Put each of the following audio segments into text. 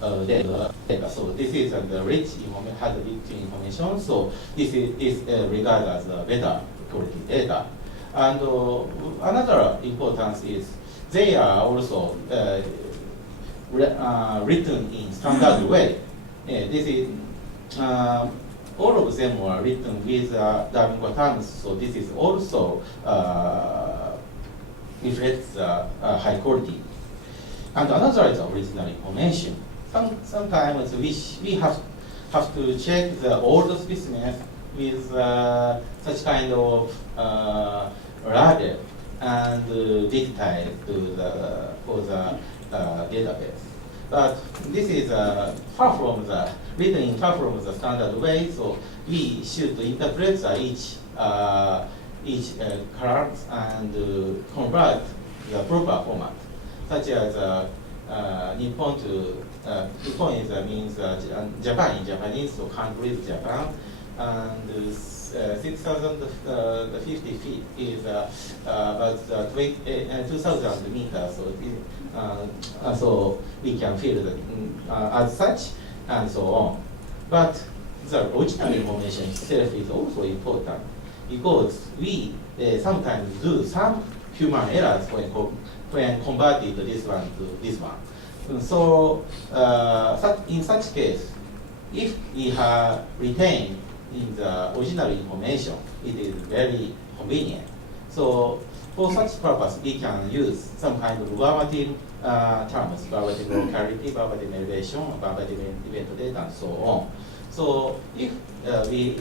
data. So this is the rich has rich information. So this is regarded as better quality data. And another importance is they are also written in standard way. This is all of them were written with Darwin terms. So this is also reflects high quality. And another is original information. Sometimes we have to check the old specimens with such kind of label and digitize for the database. But this is far from the standard way. So we should interpret each character and convert the proper format, such as Nippon to Nippon means Japan in Japanese, so country is Japan, and 6,050 feet is about 2,000 meters. So we can feel that as such, and so on. But the original information itself is also important because we sometimes do some human errors when converted this one to this one. And so in such case, if we have retained in the original information, it is very convenient. So for such purpose, we can use some kind of verbatim terms, verbatim locality, verbatim elevation, verbatim event data, and so on. So if we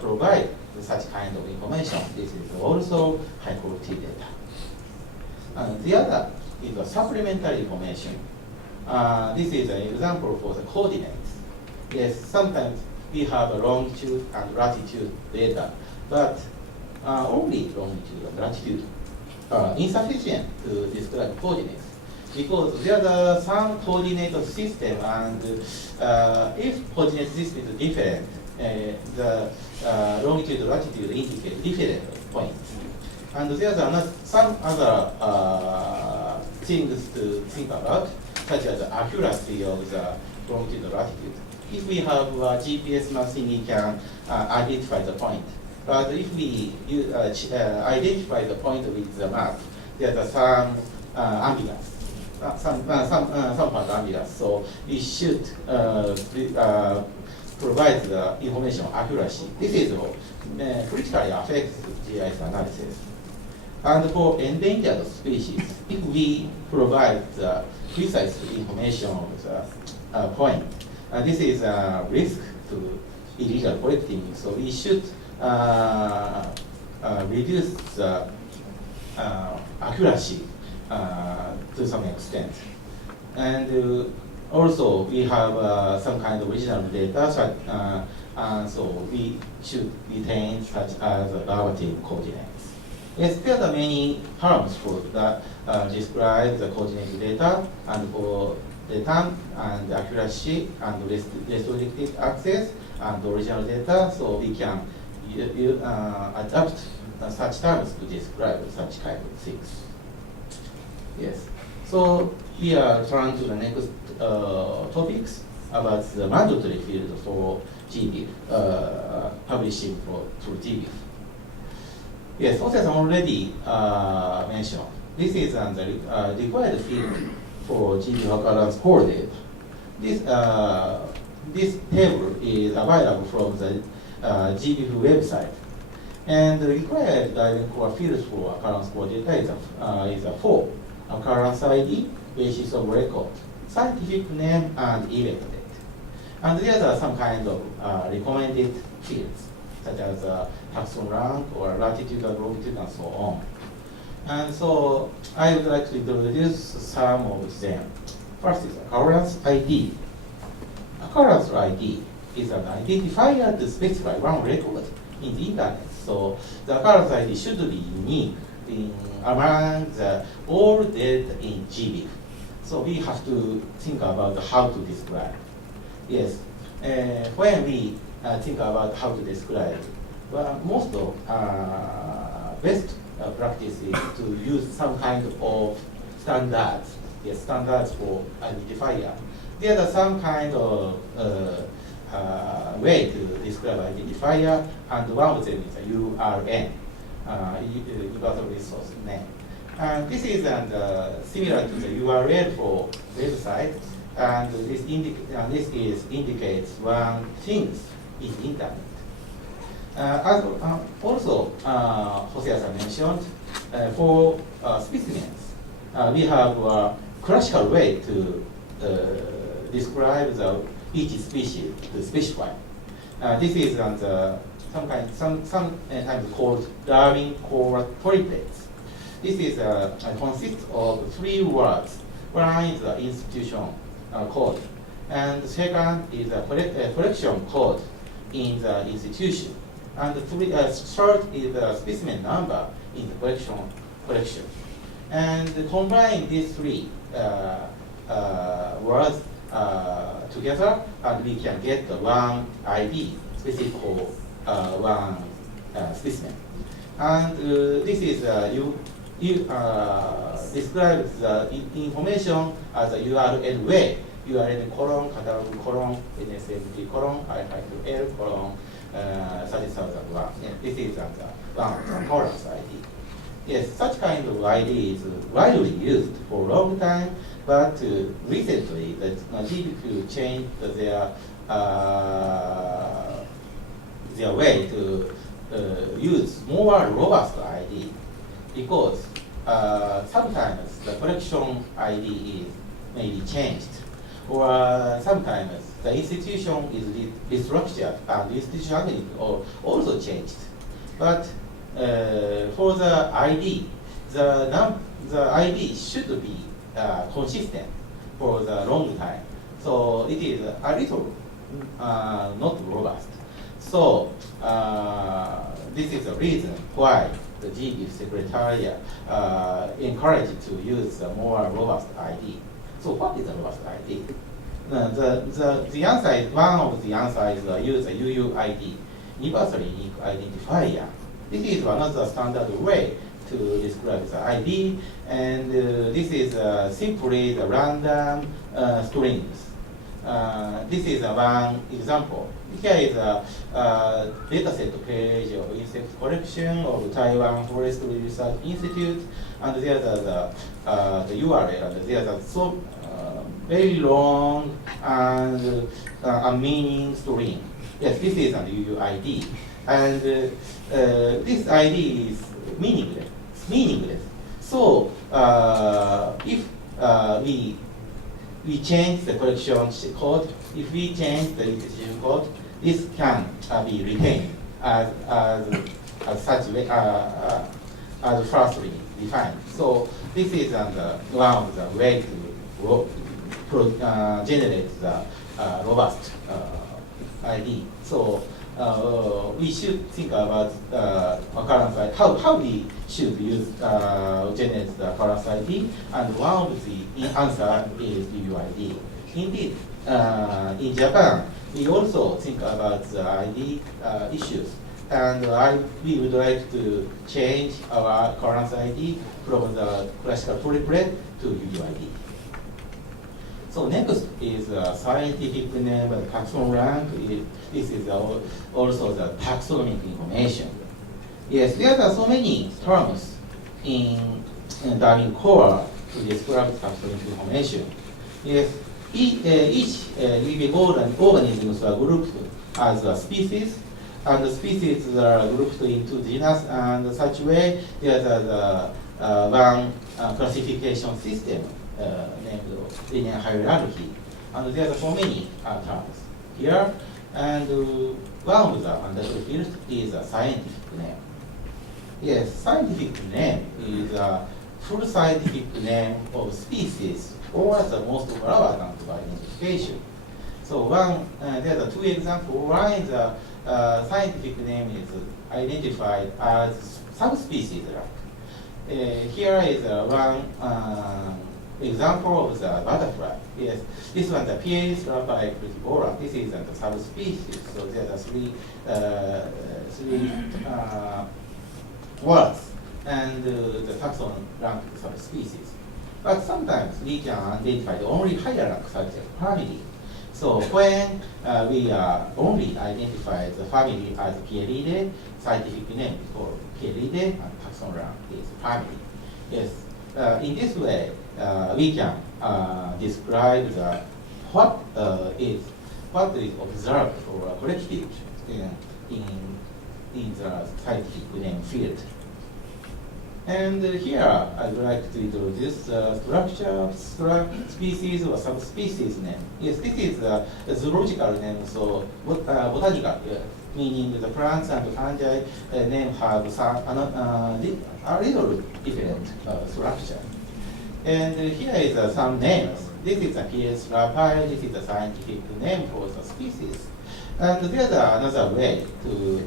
provide such kind of information, this is also high quality data. And the other is the supplementary information. This is an example for the coordinates. Yes, sometimes we have a longitude and latitude data, but only longitude and latitude are insufficient to describe coordinates because there are some coordinate system, and if coordinate system is different, the longitude and latitude indicate different points. And there's some other things to think about, such as the accuracy of the longitude and latitude. If we have GPS mapping, we can identify the point. But if we identify the point with the map, there are some ambiguous, some part ambiguous. So we should provide the information accuracy. This is critically affects GIS analysis. And for endangered species, if we provide the precise information of the point, this is a risk to illegal collecting. So we should reduce the accuracy to some extent. And also we have some kind of original data, so we should retain such as verbatim coordinates. Yes, there are many terms for that describe the coordinate data, and for the time and accuracy and restricted access and original data, so we can adapt such terms to describe such kind of things. Yes. So we are turning to the next topics about the mandatory field for GBIF, publishing through GBIF. Yes, as I already mentioned, this is the required field for GBIF occurrence coordinate. This table is available from the GBIF website. And the required Darwin core fields for occurrence coordinate is a 4. Occurrence ID, basis of record, scientific name, and event date. And there are some kind of recommended fields, such as taxon rank or latitude and longitude and so on. And so I would like to introduce some of them. First is occurrence ID. Occurrence ID is an identifier to specify one record in the internet. So the occurrence ID should be unique among all data in GBIF. So we have to think about how to describe. Yes, when we think about how to describe, well, most of best practice is to use some kind of standards. Yes, standards for identifier. there are some kind of way to describe identifier, and one of them is a URN, universal resource name. And this is similar to the URL for website, and this indicates one thing in internet. Also, Jose mentioned, for specimens, we have a classical way to describe each species, to specify. This is sometimes called Darwin core triplets. This is consists of 3 words. One is the institution code, and the second is a collection code in the institution, and the third is the specimen number in the collection. And combine these 3 words together, and we can get one ID specific for one specimen. And this is describes the information as a URL way. URL colon, catalog colon, NSFT colon, I-L colon, 30,001. This is one occurrence ID. Yes, such kind of ID is widely used for a long time, but recently the GBIF changed their way to use more robust ID, because sometimes the collection ID may be changed, or sometimes the institution is restructured and the institution is also changed. But for the ID, the ID should be consistent for the long time. So it is a little not robust. So this is the reason why the GBIF Secretariat encouraged to use a more robust ID. So what is a robust ID? The answer is, one of the answers is use a UUID, universal unique identifier. This is another standard way to describe the ID, and this is simply the random strings. This is one example. Here is a dataset page of insect collection of Taiwan Forestry Research Institute, and there's the URL, and there's a very long and unmeaning string. Yes, this is an UUID, and this ID is meaningless. So if we change the collection code, if we change the institution code, this can be retained as such way, as firstly defined. So this is one of the way to generate the robust ID. So we should think about occurrence ID, how we should use generate the occurrence ID, and one of the answer is UUID. Indeed, in Japan, we also think about the ID issues, and we would like to change our occurrence ID from the classical triplet to UUID. So next is scientific name and taxon rank. This is also the taxonomic information. Yes, there are so many terms in Darwin core to describe taxonomic information. Yes, each living organisms are grouped as a species, and the species are grouped into genus, and such way there is one classification system named linear hierarchy, and there are so many terms here, and one of the understood fields is a scientific name. Yes, scientific name is a full scientific name of species, or the most relevant to identification. So there are 2 examples. One is scientific name is identified as subspecies rank. Here is one example of the butterfly. Yes, this one, the P.A. Strapii critivora. This is the subspecies. So there are three words, and the taxon rank subspecies. but sometimes we can identify the only higher rank such as family. So when we only identify the family as Pieridae, scientific name is called Pieridae, and taxon rank is family. Yes, in this way, we can describe what is observed or collected in the scientific name field. And here I'd like to introduce the structure of species or subspecies name. Yes, this is a zoological name, so botanical, meaning the plants and fungi name have some, a little different structure. And here is some names. This is a PS rapi, this is a scientific name for the species. And there's another way to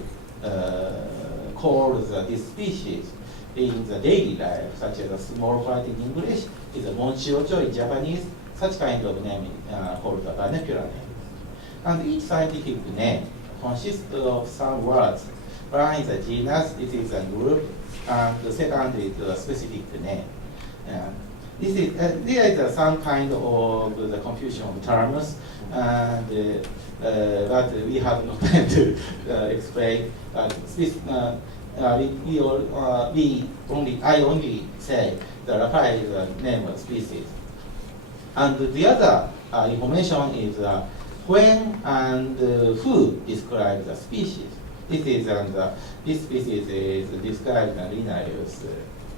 call this species in the daily life, such as a small flight in English, is a monchiocho in Japanese, such kind of name called the vernacular name. And each scientific name consists of some words. One is a genus, this is a group, and the second is a specific name. There is some kind of the confusion of terms, and but we have no time to explain. I only say the rapi is the name of species. And the other information is when and who describes the species. This species is described in Linnaeus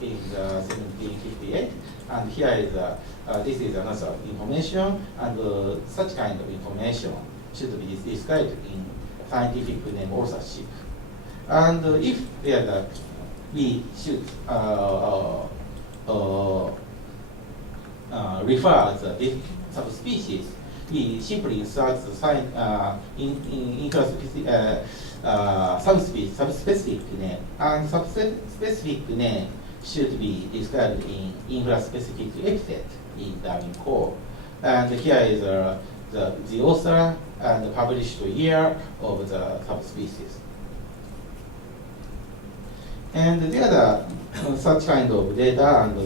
in 1758, and here is this is another information, and such kind of information should be described in scientific name authorship. And if we should refer the subspecies, we simply insert the subspecific name, and subspecific name should be described in infraspecific epithet in Darwin core. And here is the author and the published year of the subspecies. And the other such kind of data, and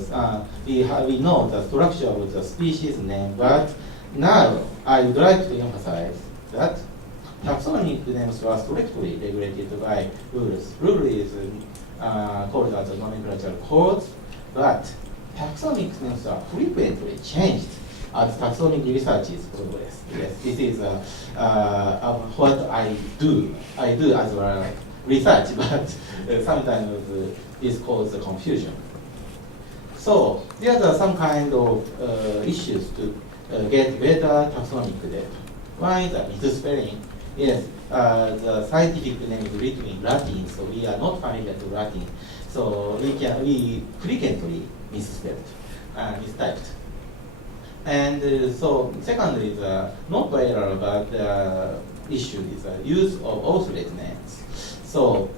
we know the structure of the species name, but now I would like to emphasize that taxonomic names are strictly regulated by rules. Rule is called as a nomenclature codes, but taxonomic names are frequently changed as taxonomic research is progress. Yes, this is what I do. I do as well research, but sometimes this causes confusion. So there are some kind of issues to get better taxonomic data. One is misspelling. Yes, the scientific name is written in Latin, so we are not familiar to Latin. So we frequently misspelled, mistyped. And so second is not viral, but issue is use of obsolete names. So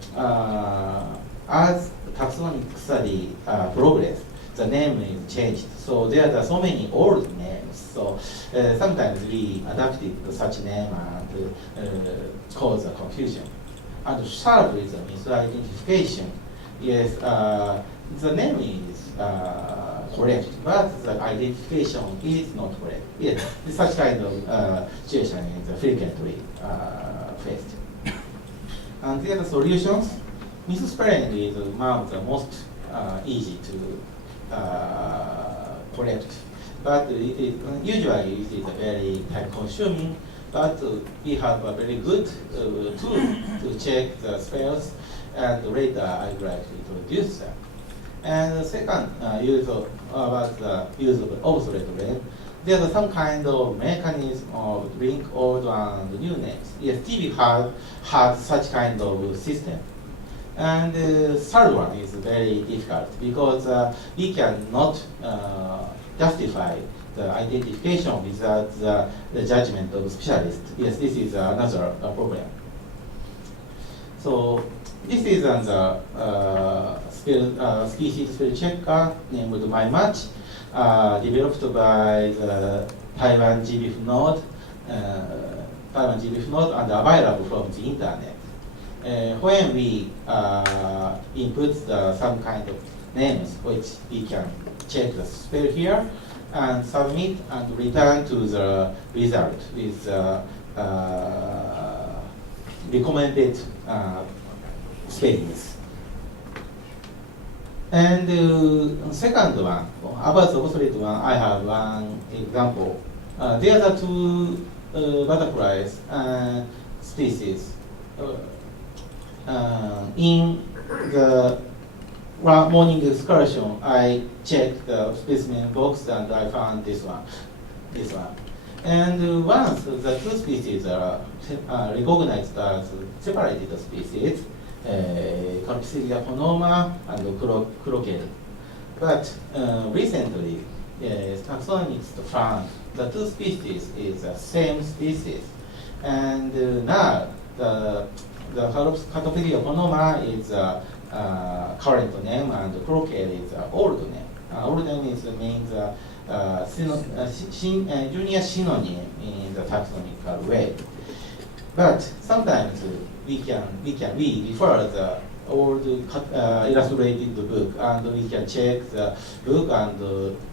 as taxonomic study progress, the name is changed. So there are so many old names. So sometimes we adapted such name and cause a confusion. And third is a misidentification. Yes, the name is correct, but the identification is not correct. Yes, such kind of situation is frequently faced. And the other solutions, misspelling is one of the most easy to correct, but usually it is very time-consuming. But we have a very good tool to check the spells, and later I would like to introduce them. And the second use of use of obsolete name. There is some kind of mechanism of link old and new names. Yes, TV has such kind of system. And the third one is very difficult because we cannot justify the identification without the judgment of specialists. Yes, this is another problem. So this is the species spell checker named MyMatch, developed by the Taiwan GBIF node, and available from the internet. When we input some kind of names, which we can check the spell here and submit and return to the result with recommended spellings. And second one, about the obsolete one, I have one example. There are two butterflies species. In the one morning excursion, I checked the specimen box and I found this one. And once the two species are recognized as separated species, Colopsilia ponoma and Crocale. But recently, taxonomists found the two species is the same species, and now the Colopsilia ponoma is a current name and Crocale is an old name. Old name means junior synonym in the taxonomical way. But sometimes we refer the old illustrated book and we can check the book and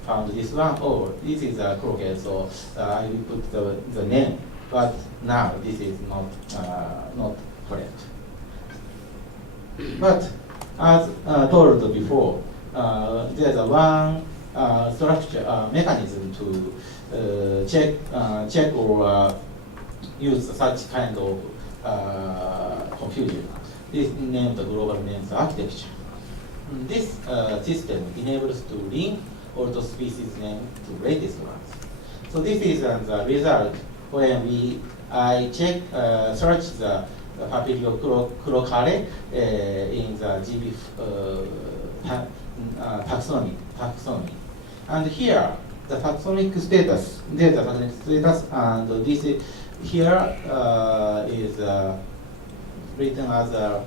found this one. Oh, this is a Crocale, so I will put the name. But now this is not correct. But as told before, there's a one structure mechanism to check or use such kind of confusion. This is named the global names architecture. This system enables to link all the species names to latest ones. So this is the result when I search the Papilio Crocale in the GBIF taxonomy. And here the taxonomic status, and this here is written as a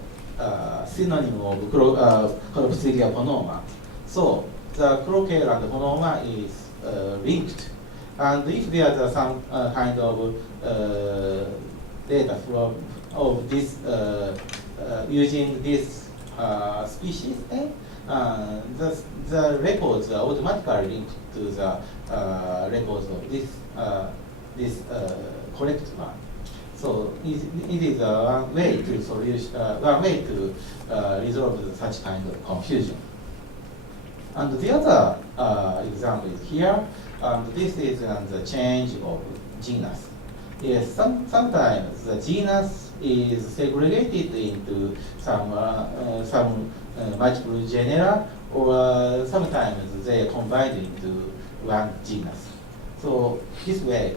synonym of Colopsilia ponoma. So the Crocale and ponoma is linked, and if there is some kind of data of this using this species, the records are automatically linked to the records of this correct one. So it is one way to resolve such kind of confusion. And the other example is here. This is the change of genus. Yes, sometimes the genus is segregated into some multiple genera, or sometimes they are combined into one genus. So this way,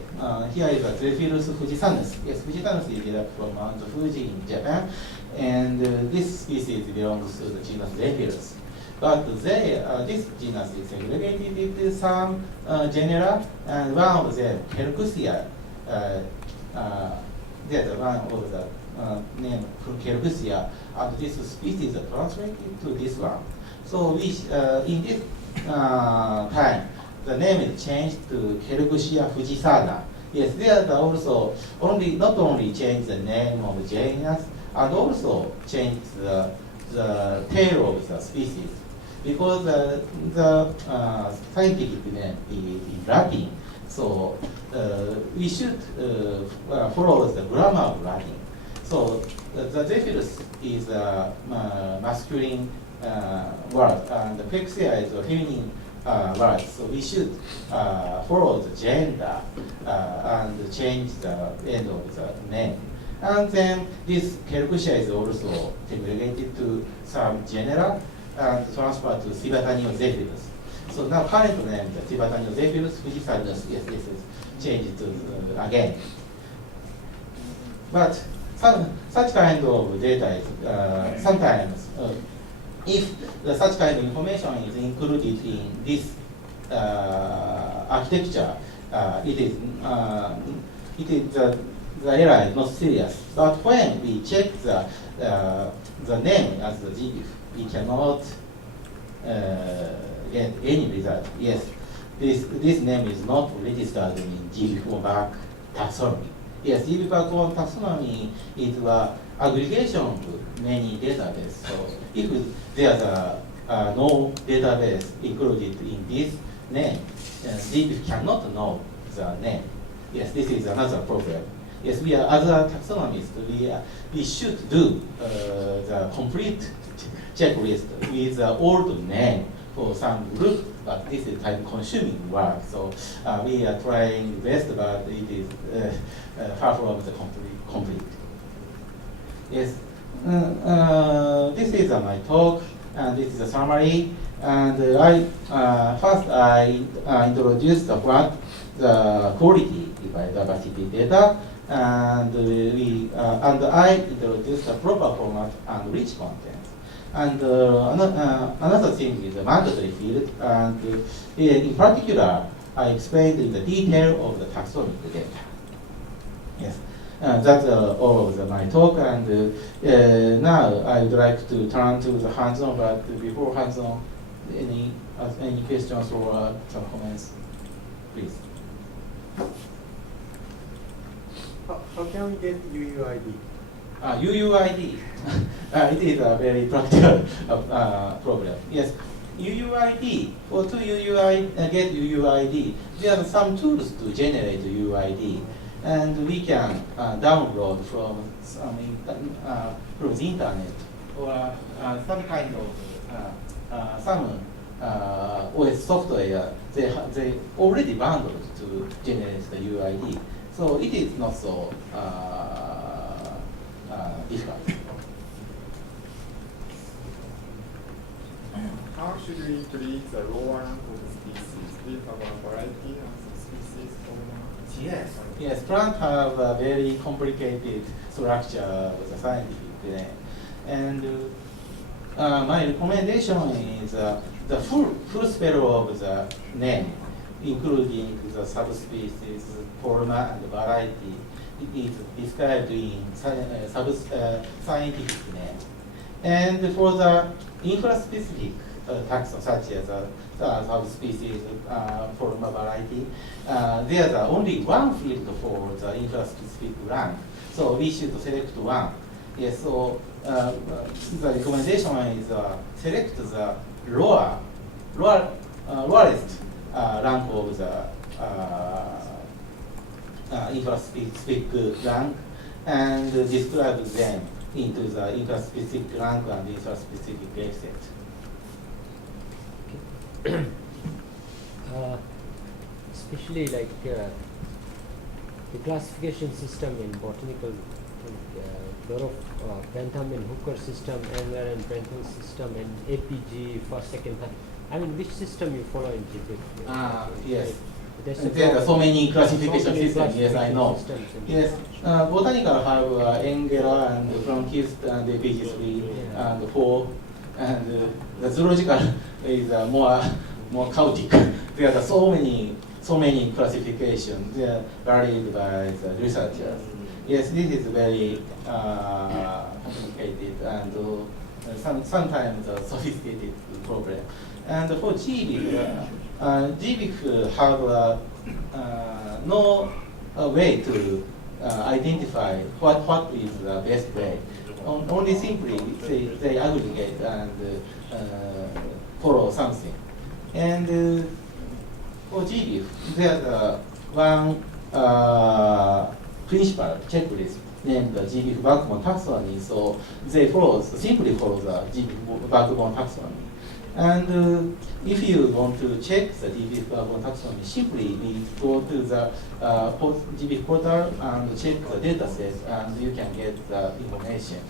here is a Zephyrus fujisanus. Yes, fujisanus is derived from Mount Fuji in Japan, and this species belongs to the genus Zephyrus. But this genus is segregated into some genera, and one of them, Helcusia, there's one of the name Helcusia, and this species are translated to this one. So in this time, the name is changed to Helcusia fujisana. Yes, there are also not only change the name of the genus, and also change the tail of the species, because the scientific name is in Latin. So we should follow the grammar of Latin. So the Zephyrus is a masculine word, and the Pexia is a feminine word. So we should follow the gender and change the end of the name. And then this Helcusia is also segregated to some genera and transferred to Cibatanio Zephyrus. So now current name is Cibatanio Zephyrus fujisanus. Yes, this is changed to again. But such kind of data is sometimes, if such kind of information is included in this architecture, the error is not serious. But when we check the name as the GBIF, we cannot get any result. Yes, this name is not registered in GBIF back taxonomy. Yes, GBIF back taxonomy is an aggregation of many databases. So if there's a no database included in this name, GBIF cannot know the name. Yes, this is another problem. Yes, we are, as a taxonomist, we should do the complete checklist with the old name for some group, but this is time-consuming work. So we are trying best, but it is far from the complete. Yes, this is my talk, and this is a summary. And first I introduced the quality diversity data, and I introduced the proper format and rich content. And another thing is the mandatory field, and in particular, I explained in the detail of the taxonomic data. Yes, that's all of my talk, and now I would like to turn to the hands-on, but before hands-on, any questions or some comments, please. How can we get UUID? UUID, it is a very practical problem. Yes, UUID, or to get UUID, there are some tools to generate UUID, and we can download from the internet or some kind of some OS software. They already bundled to generate the UUID, so it is not so difficult. How should we treat the lower rank of the species? Do you have a variety of species or not? Yes. Yes, plants have a very complicated structure with a scientific name. And my recommendation is the full spell of the name, including the subspecies, forma, and variety. It is described in scientific name. And for the infraspecific taxon, such as subspecies, forma, variety, there's only one field for the infraspecific rank. So we should select one. Yes, so the recommendation is select the lowest rank of the infraspecific rank, and describe them into the infraspecific rank and infraspecific extent. Okay. Especially like the classification system in botanical, lot of Bentham and Hooker system, Engler and Bentham system, and APG first, second, third. I mean, which system you follow in GBIF? Yes. There are so many classification systems. Yes, I know. Yes, botanical have Engler and Franquist and APG3 and 4, and the zoological is more chaotic. There are so many classifications. They are varied by the researchers. Yes, this is very complicated and sometimes a sophisticated problem. And for GBIF, GBIF have no way to identify what is the best way. Only simply they aggregate and follow something. And for GBIF, there's one principal checklist named the GBIF backbone taxonomy. So they simply follow the GBIF backbone taxonomy. And if you want to check the GBIF backbone taxonomy, simply need to go to the GBIF portal and check the data set, and you can get the information.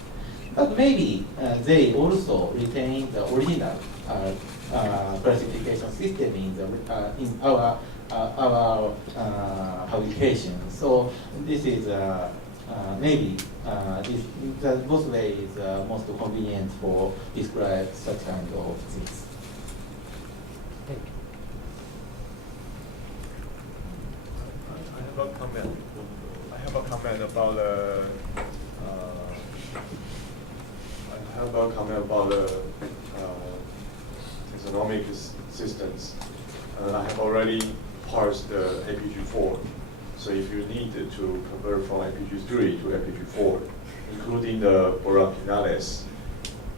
But maybe they also retain the original classification system in our publication. So this is maybe both ways is most convenient for describe such kind of things. Thank you. I have a comment. About the taxonomic systems. I have already parsed the APG4. So if you need to convert from APG3 to APG4, including the Borapinales,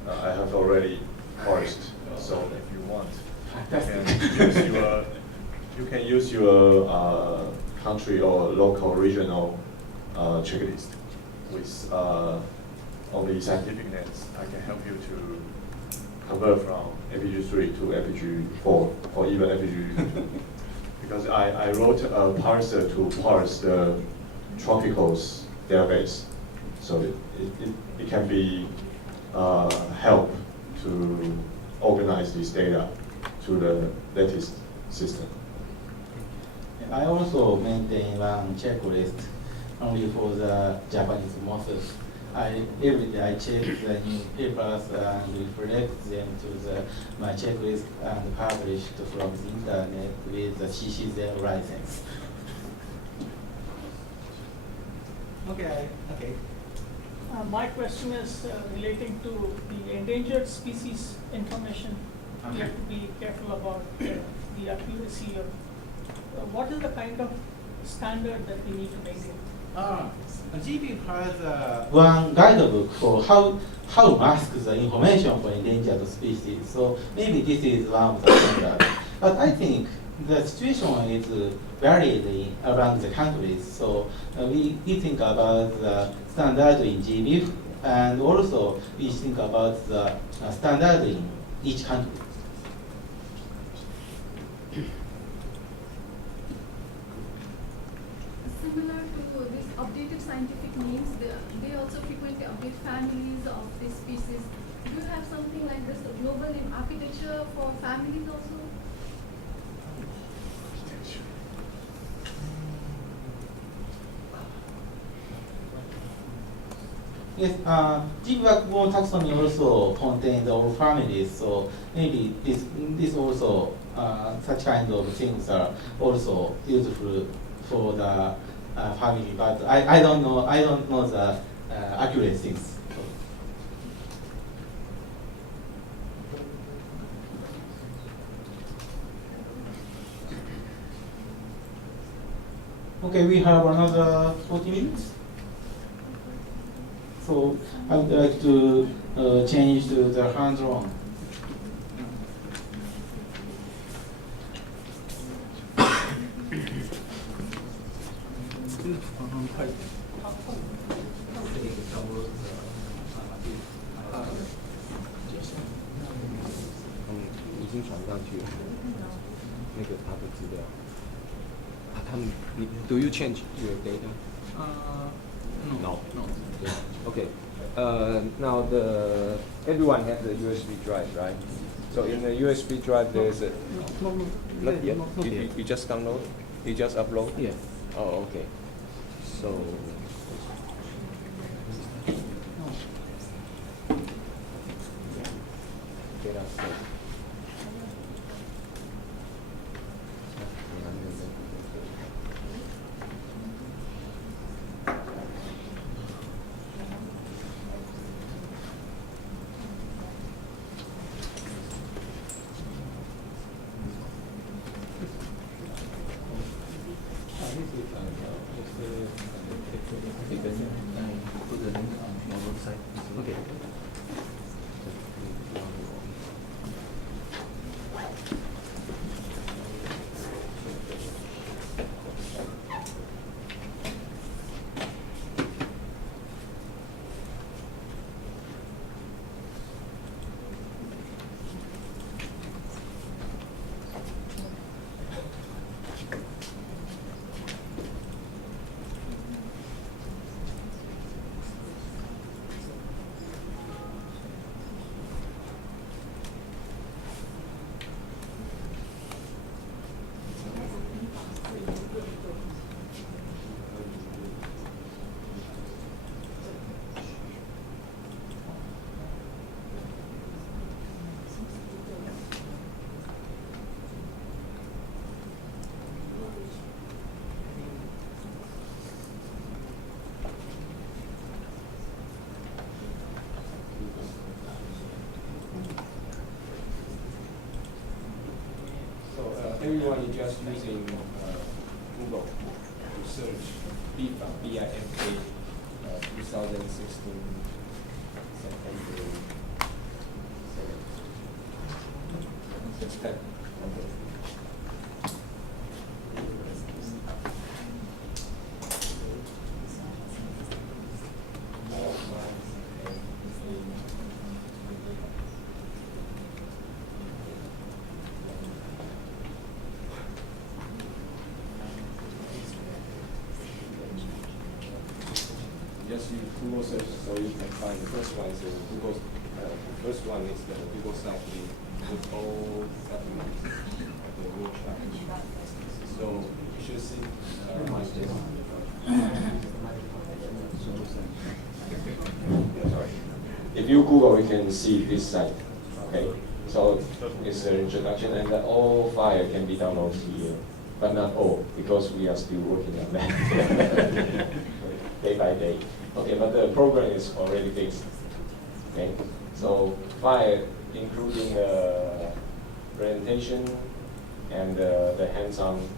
I have already parsed. So if you want, Fantastic. you can use your country or local regional checklist with all the scientific names. I can help you to convert from APG3 to APG4 or even APG2. Because I wrote a parser to parse the tropicals database. So it can be help to organize this data to the latest system. I also maintain one checklist only for the Japanese methods. Every day I check the new papers and reflect them to my checklist and published from the internet with the CCZ license. Okay. My question is relating to the endangered species information. We have to be careful about the accuracy of what is the kind of standard that we need to maintain. GBIF has one guidebook for how mask the information for endangered species. So maybe this is one of the standards. But I think the situation is varied around the countries. So we think about the standard in GBIF, and also we think about the standard in each country. Similar to these updated scientific names, they also frequently update families of this species. Do you have something like this, a global name architecture for families also? Yes, GBIF taxonomy also contains all families, so maybe this also such kind of things are also useful for the family, but I don't know the accurate things. Okay, we have another 40 minutes. So I would like to change to the hands-on. Do you change your data? No. Yeah. Okay. Now everyone has a USB drive, right? So in the USB drive, there's a not yet. You just download. You just upload. Yes. Oh, okay. So. Data set. Okay. Everyone is just using Google to search BIFA, B-I-F-A, 2016 September 7th. just use Google search, so you can find the first one is Google. The first one is the Google site with all documents of the world chapter. So you should see like this. Sorry. If you Google, you can see this site. Okay. So it's an introduction, and all file can be downloaded here, but not all, because we are still working on that day by day. Okay, but the program is already fixed. Okay, so file including presentation and the hands-on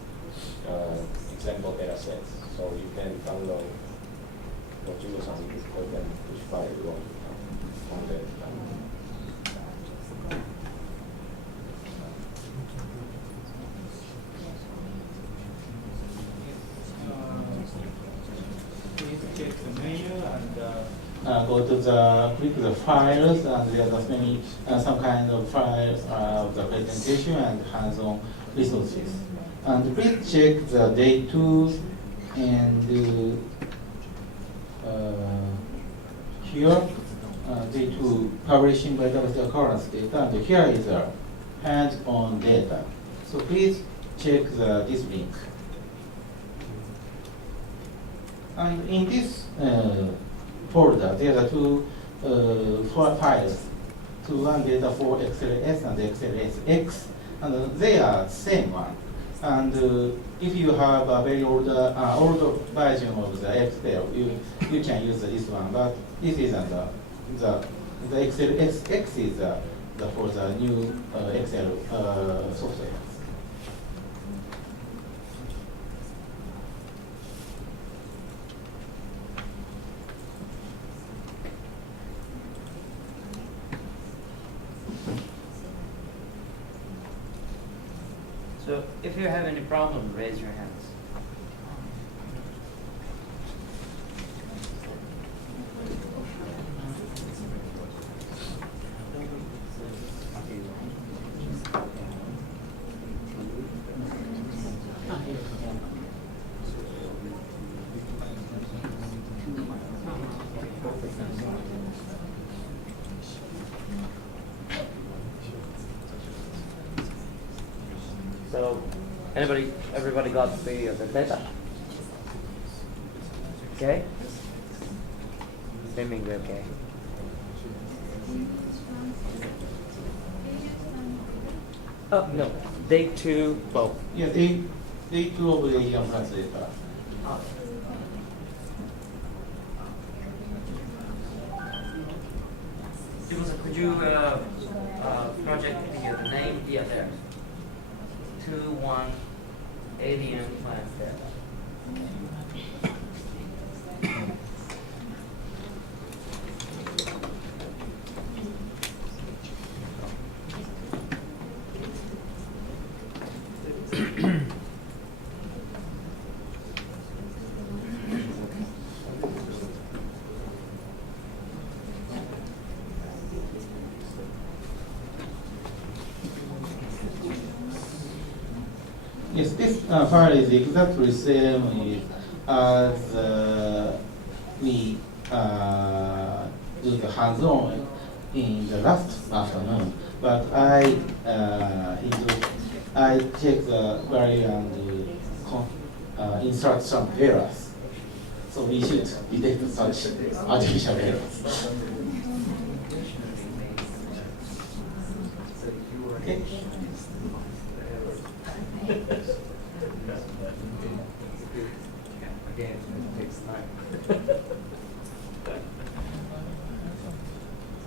example data sets. So you can download what you want to program, which file you want from the Please check the menu and go to the click the files, and there are many some kind of files of the presentation and hands-on resources. And please check the day 2 and here day 2 publishing by the occurrence data, and here is the hands-on data. So please check this link. And in this folder, there are two files, one data for XLS and XLSX, and they are the same one. And if you have a very older version of the Excel, you can use this one. But this isn't the XLSX is for the new Excel software. So if you have any problem, raise your hands. So, everybody got the data? Okay? Seemingly okay. Oh, no. Day 2, both. Yeah, day 2 of the Asian data. Could you project the name? Yeah, there. 2-1 alien planet there. Yes, this file is exactly the same as we do the hands-on in the last afternoon. But I check the value and insert some errors. So we should detect such artificial errors. Okay. Again, it takes time.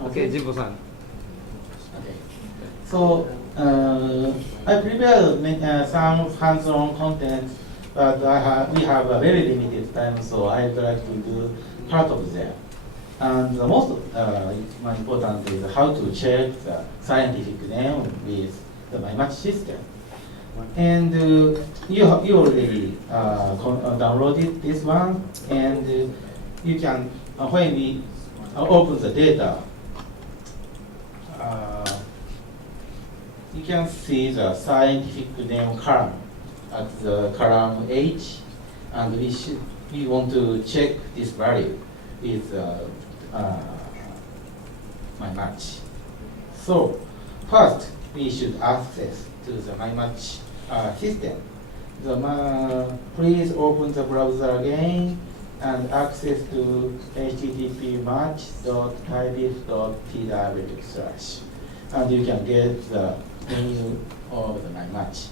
Okay, Jinbo-san. Okay. So I prepared some hands-on content, but we have a very limited time, so I'd like to do part of them. And the most important is how to check the scientific name with the MyMatch system. And you already downloaded this one, and you can, when we open the data, you can see the scientific name column at the column H, and we want to check this value. is my match. So first we should access to the my match system. Please open the browser again and access to http match.tybif.tw/ and you can get the menu of the my match.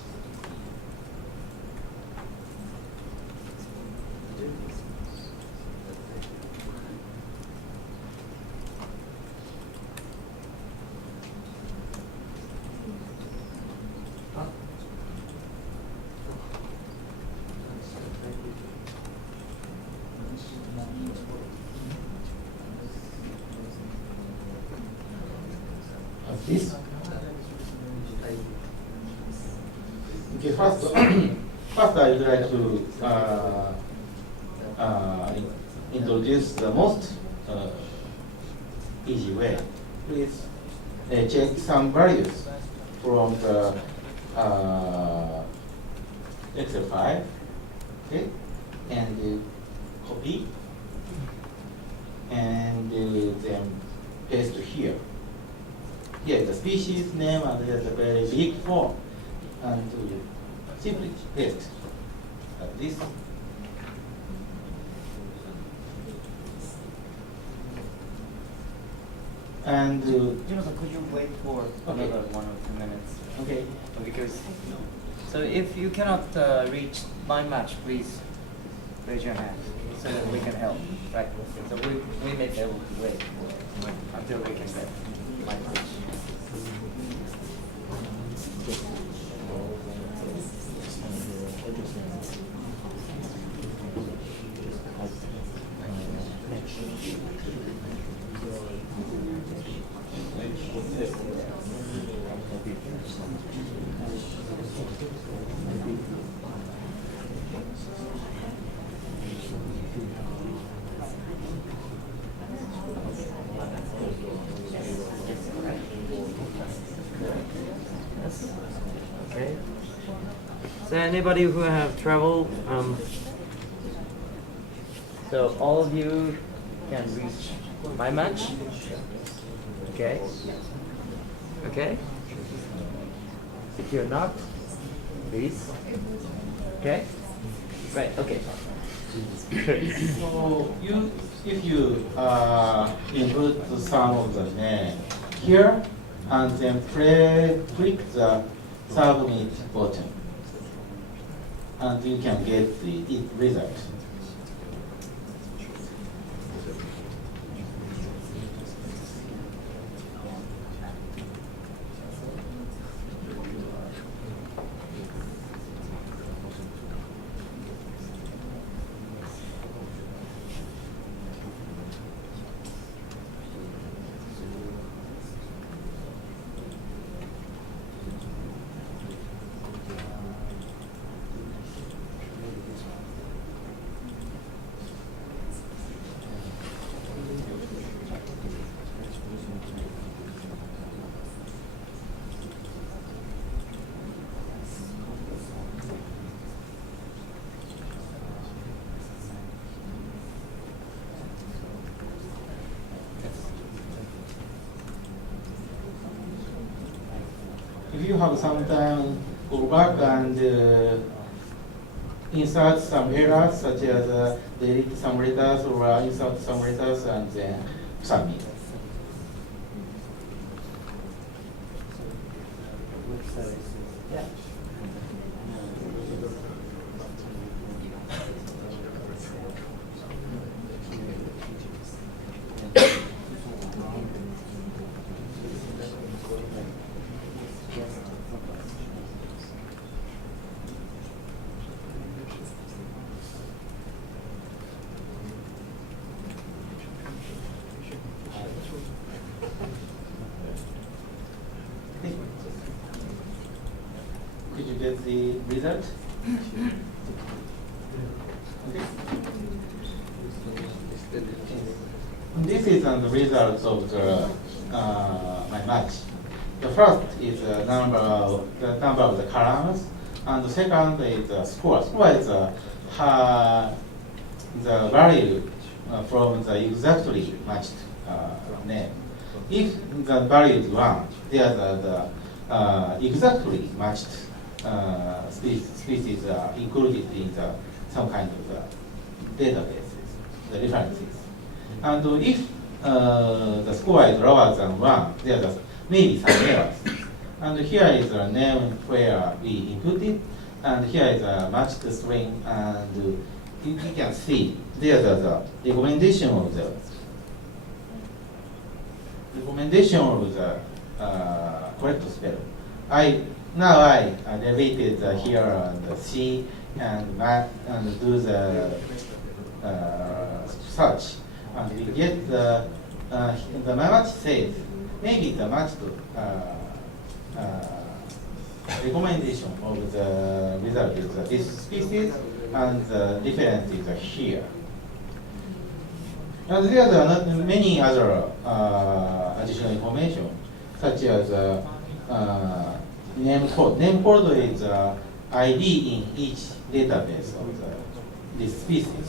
This. Okay, first, first I would like to introduce the most easy way. Please check some values from the Excel file, okay, and copy, and then paste here. Here is the species name, and there's a very big form, and simply paste like this. And Jino-san, could you wait for another 1 or 2 minutes? okay, Because, so if you cannot reach my match, please raise your hand so that we can help. Right? So we may be able to wait until we can get my match. Okay. So anybody who have trouble, so all of you can reach my match. Okay. Okay. If you're not, please. Okay. Right. Okay. so if you include some of the name here, and then click the submit button, and you can get the result. If you have some time, go back and insert some errors, such as delete some letters or insert some letters, and then submit. Could you get the result? Okay. This is the result of the my match. The first is the number of the columns, and the second is the score. Score is the value from the exactly matched name. If the value is 1, there are the exactly matched species are included in some kind of databases, the references. And if the score is lower than 1, there are maybe some errors. And here is a name where we inputted, and here is a matched string, and you can see there is the recommendation of the correct spell. I deleted the here and the C and do the search, and we get the match says maybe the matched recommendation of the result is this species, and the difference is here. And there are not many other additional information, such as name code. Name code is ID in each database of this species.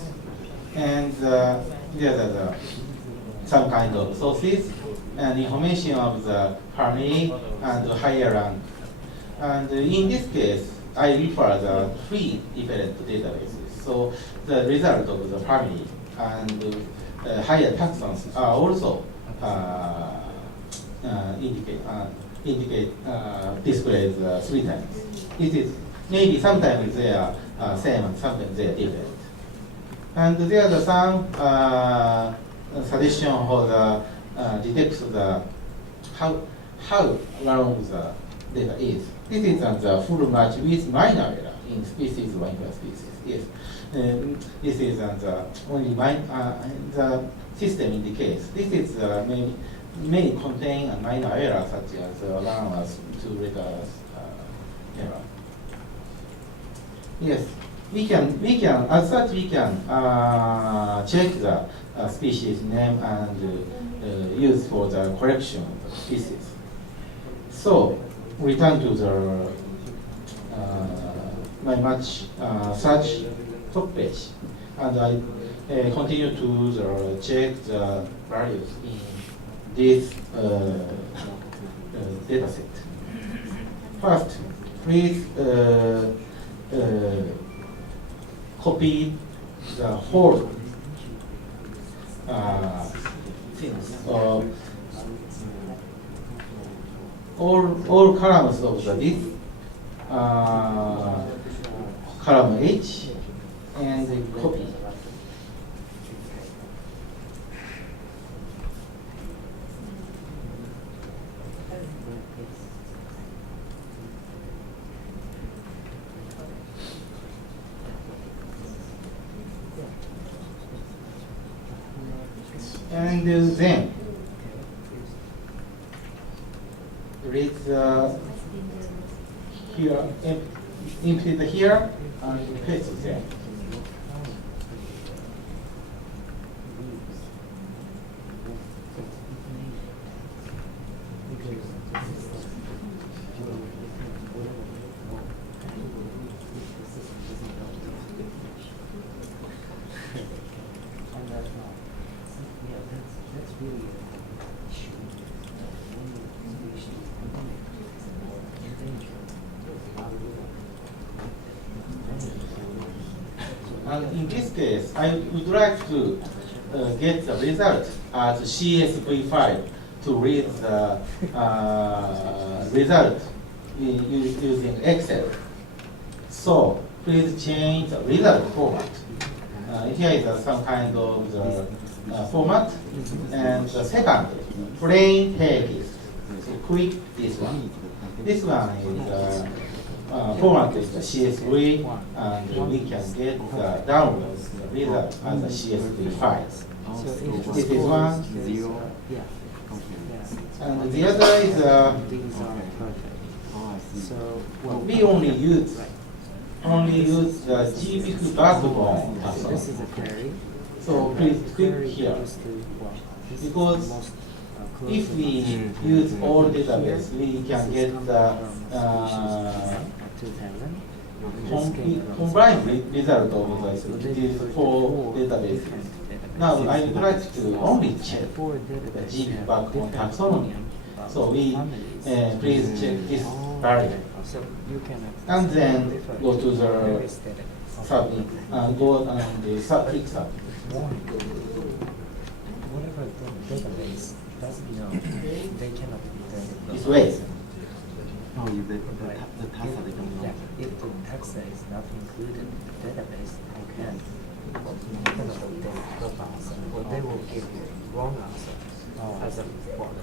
And there are some kind of sources and information of the family and higher rank. And in this case, I refer the 3 different databases. So the result of the family and higher taxons are also displayed 3 times. It is maybe sometimes they are same and sometimes they are different. And there are some suggestion for the detect the how long the data is. This is the full match with minor error in species or interspecies. Yes, this is the only the system indicates. This is may contain a minor error such as 1 or 2 letters error. Yes, we can as such we can check the species name and use for the correction of the species. So return to the my match search top page, and I continue to check the values in this data set. First, please copy the whole things. All columns of this column H and copy. And then read here, empty here, and paste there. And in this case, I would like to get the result as CSV file to read the result using Excel. So please change the result format. Here is some kind of the format. And the second, plain text. So click this one. This one is format is the CSV, and we can get the download the result as a CSV file. This is one. And the other is we only use the GBIF backbone. This is a query. So please click here, because if we use all database, we can get the combined result of these 4 databases. Now I would like to only check the GBIF back on taxonomy. So we please check this variable. So you can And then go to the sub, go on the click sub. whatever the database doesn't know, they cannot be done. This way. No, the taxa they don't know. Yeah, if the taxa is not included in the database, then you cannot update profiles, or they will give you wrong answer as a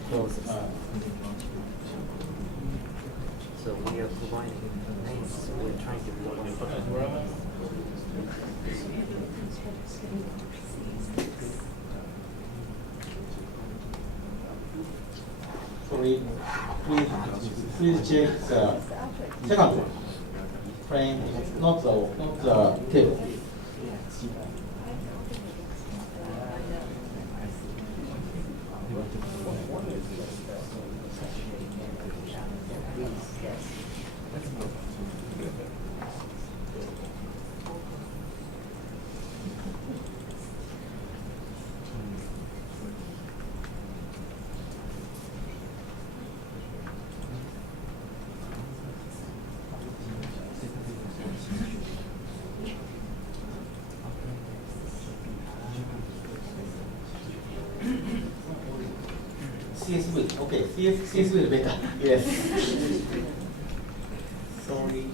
process. So we are providing names, so we're trying to provide So please check the second frame, not the table. CSV, okay, CSV is better, yes. Sorry.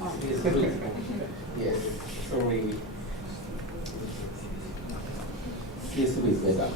CSV, yes, sorry. CSV is better.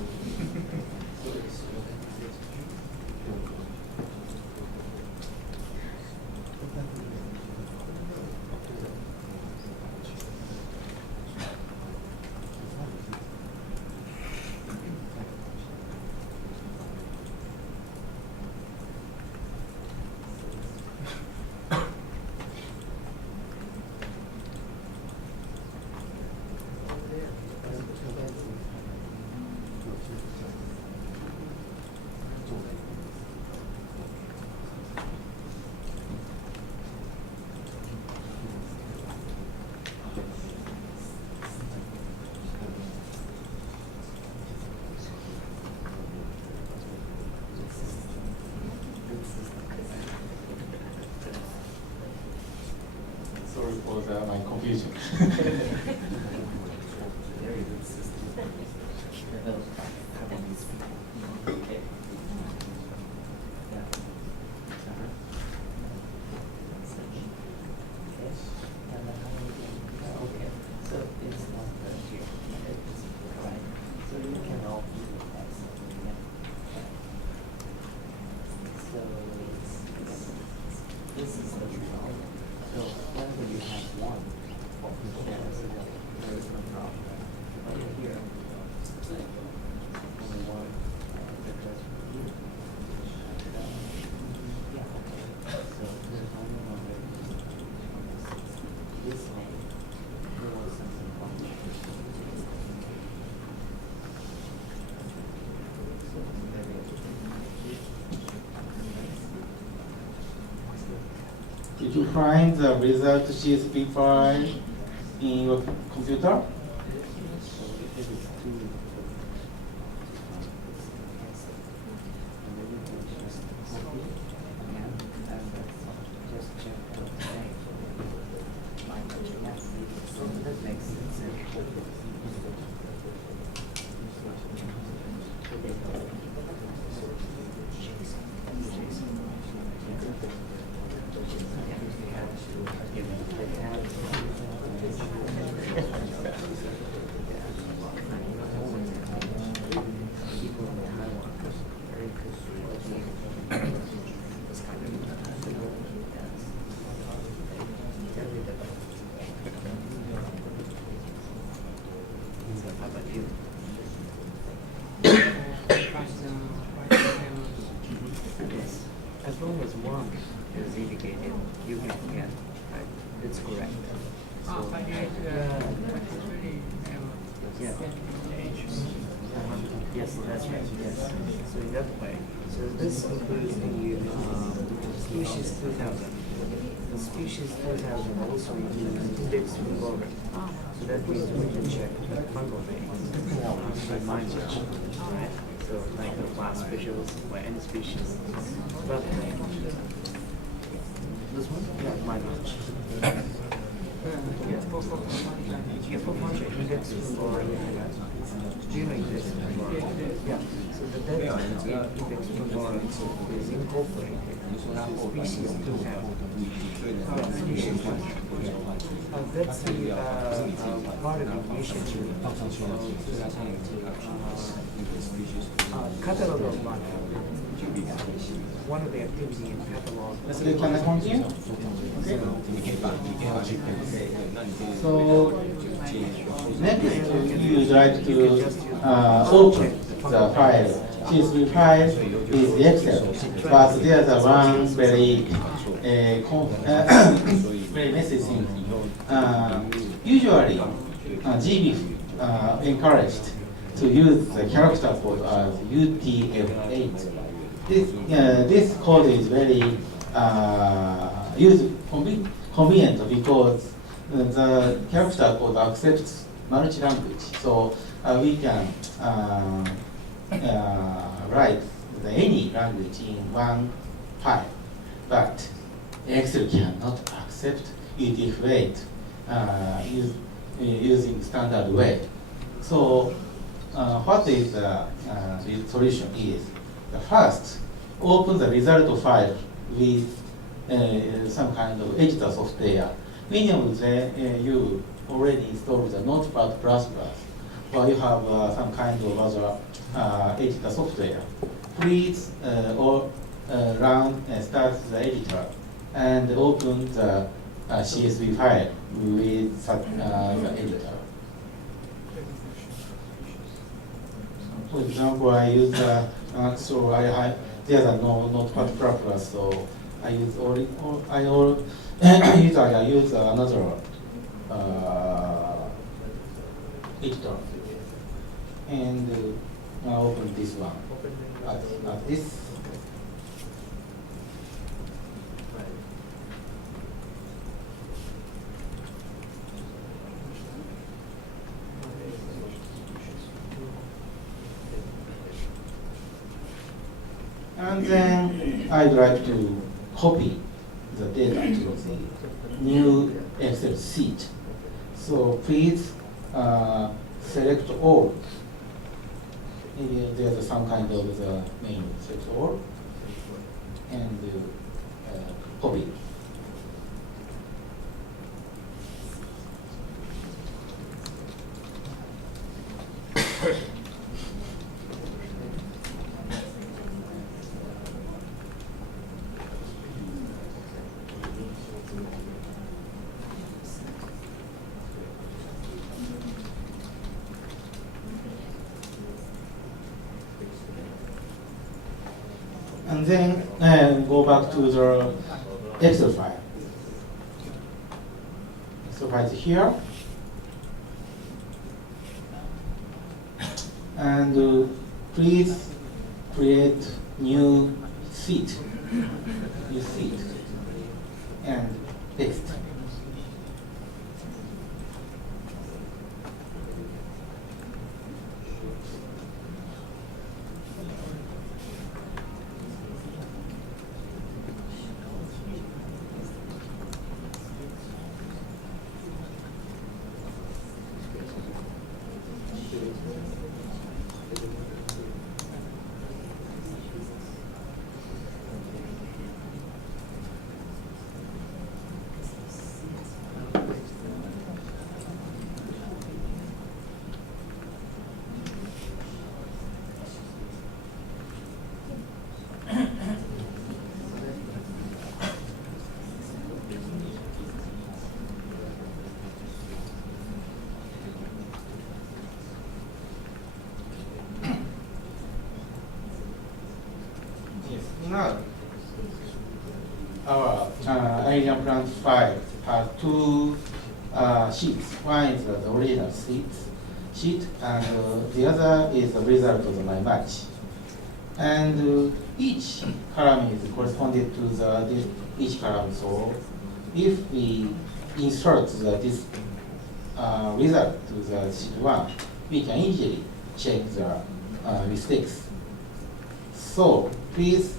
Sorry for my confusion. Did you find the result CSV file in your computer? As long as one is indicated, you can get, it's correct. So, yeah. Yes, that's right, yes. So in that way, so this includes the species 2000. The species 2000 also includes index order. So that means we can check the fungal names by my match, right? So like the class specials or any species. But this one? Yeah, my match. Yeah, for function index for doing this. Yeah. So the delta index for is incorporated. Species do have. That's the part of the initiative. Catalog of life. One of the activities in catalog. Can I continue? So next you would like to open the file. CSV file is Excel, but there's a one very very messy thing. Usually, GBIF encouraged to use the character code as UTF-8. This code is very convenient because the character code accepts multi-language, so we can write any language in one file, but Excel cannot accept UTF-8 using standard way. So what is the solution is, the first, open the result file with some kind of editor software. Many of them you already installed the Notepad++, or you have some kind of other editor software. Please start the editor and open the CSV file with the editor. For example, I use so there's a Notepad++, so I use I use another editor, and I open this one. At this. And then I'd like to copy the data to the new Excel sheet. So please select all. Maybe there's some kind of the menu, select all, and copy. And then go back to the Excel file. Excel file is here. And please create new sheet, and paste. Now, our alien plant file has two sheets. One is the original sheet, and the other is the result of my match. And each column is corresponded to each column. So if we insert this result to the sheet 1, we can easily check the mistakes. So please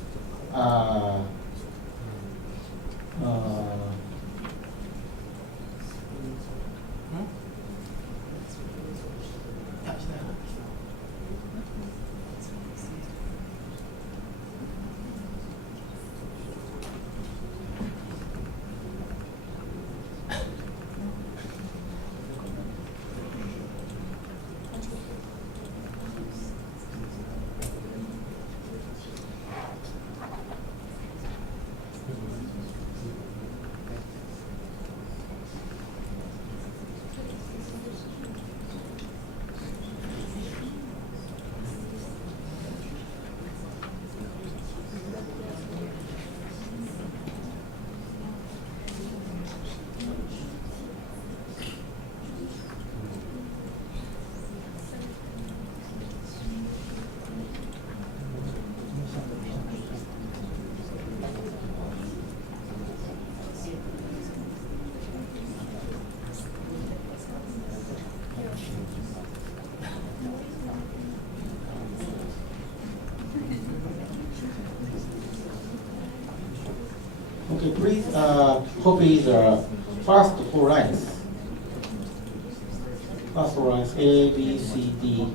okay, please copy the first 4 lines. First 4 lines A, B, C, D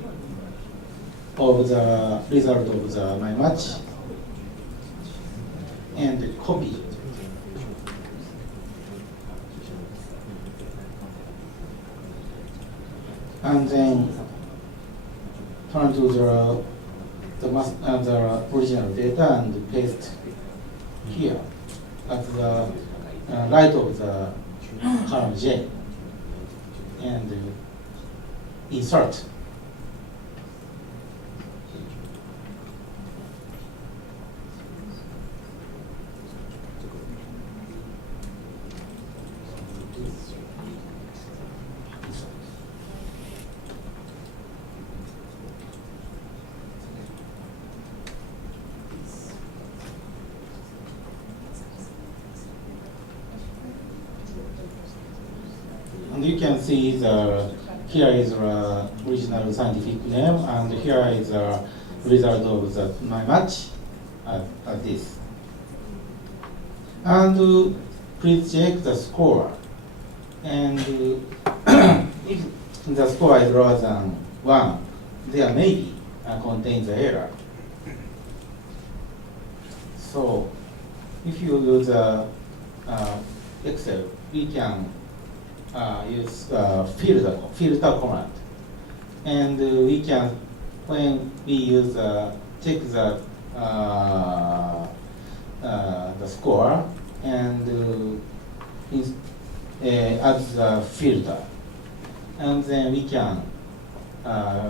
of the result of the my match and copy. And then turn to the original data and paste here at the right of the column J and insert. And you can see here is the original scientific name, and here is the result of my match at this. And please check the score. And if the score is lower than 1, there may be contains the error. So if you use Excel, we can use filter command, and we can, when we use check the score and add the filter, and then we can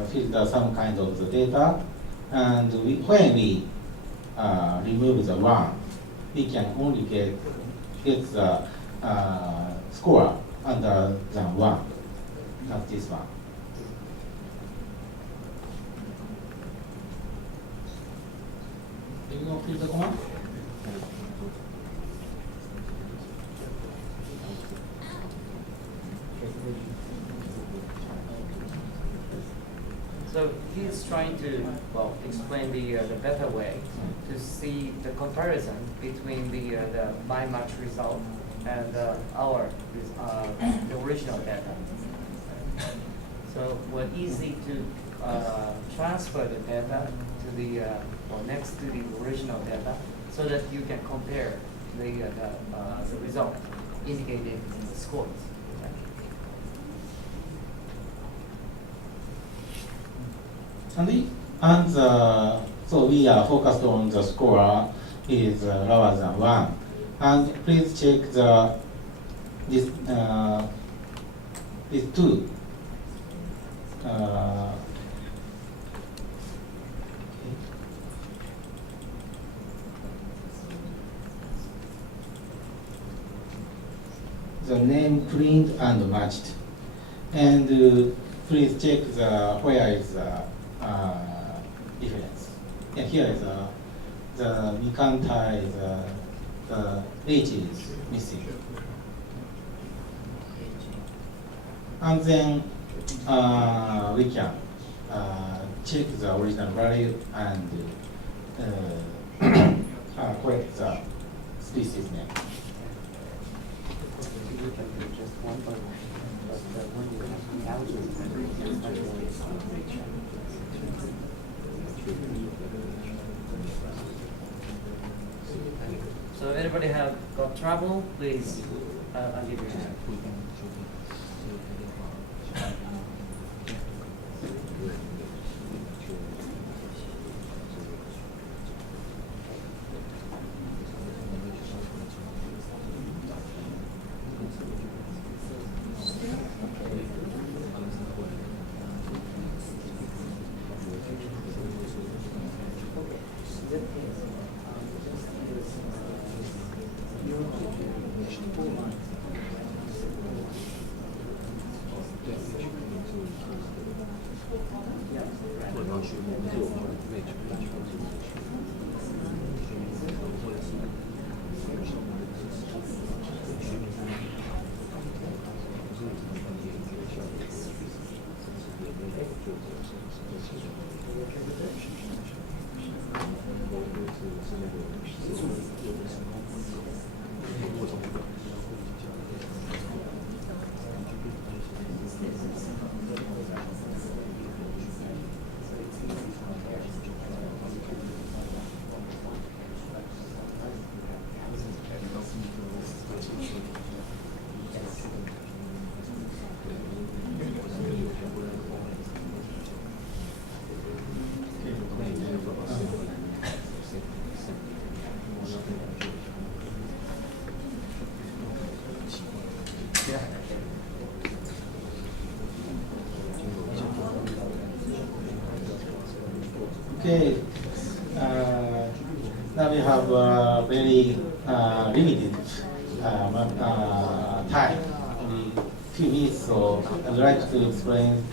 filter some kind of the data, and when we remove the 1, we can only get the score under than 1. That's this one. Do you know filter command? So he's trying to, well, explain the better way to see the comparison between the by match result and the original data. So we're easy to transfer the data to the or next to the original data, so that you can compare the result indicated in the scores. So we are focused on the score is lower than 1. And please check these 2. The name print and matched. And please check where is the difference. And here is the Mikanta is the H is missing. and then we can check the original value and correct the species name. So anybody have got trouble? Please, I'll give you a hand. Okay, now we have very limited time, only few minutes, so I'd like to explain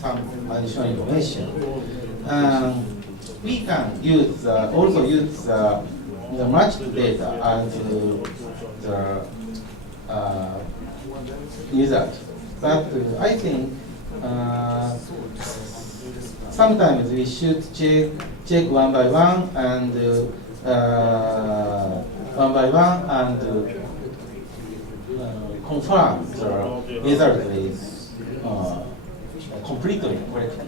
some additional information. We can use also use the matched data as the result, but I think sometimes we should check one by one and confirm the result is completely correct.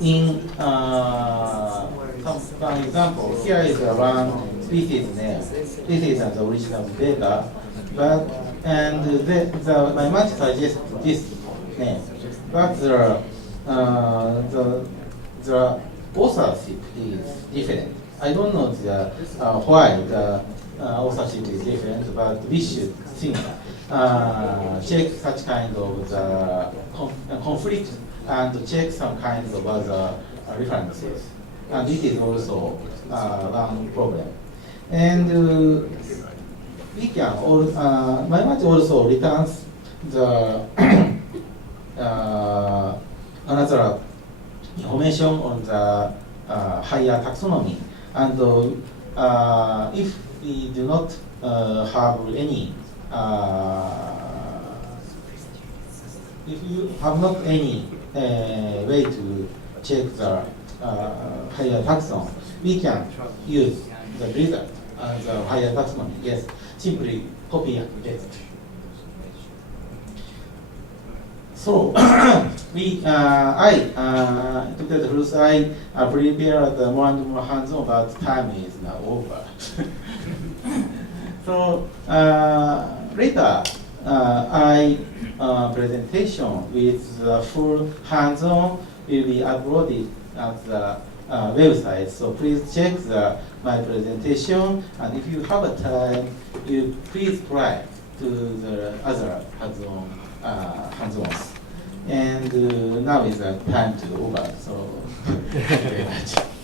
In some example, here is one species name. This is the original data, but my match suggests this name, but the authorship is different. I don't know why the authorship is different, but we should think check such kind of the conflict and check some kinds of other references, and this is also one problem. And we can my match also returns the another information on the higher taxonomy, and if we do not have any if you have not any way to check the higher taxon, we can use the result as a higher taxonomy. Yes, simply copy and paste. So to tell the truth, I prepared more and more hands-on, but time is now over. So later, presentation with the full hands-on will be uploaded at the website. So please check my presentation, and if you have a time, you please try to the other hands-ons. And now is the time to over. So thank you very much.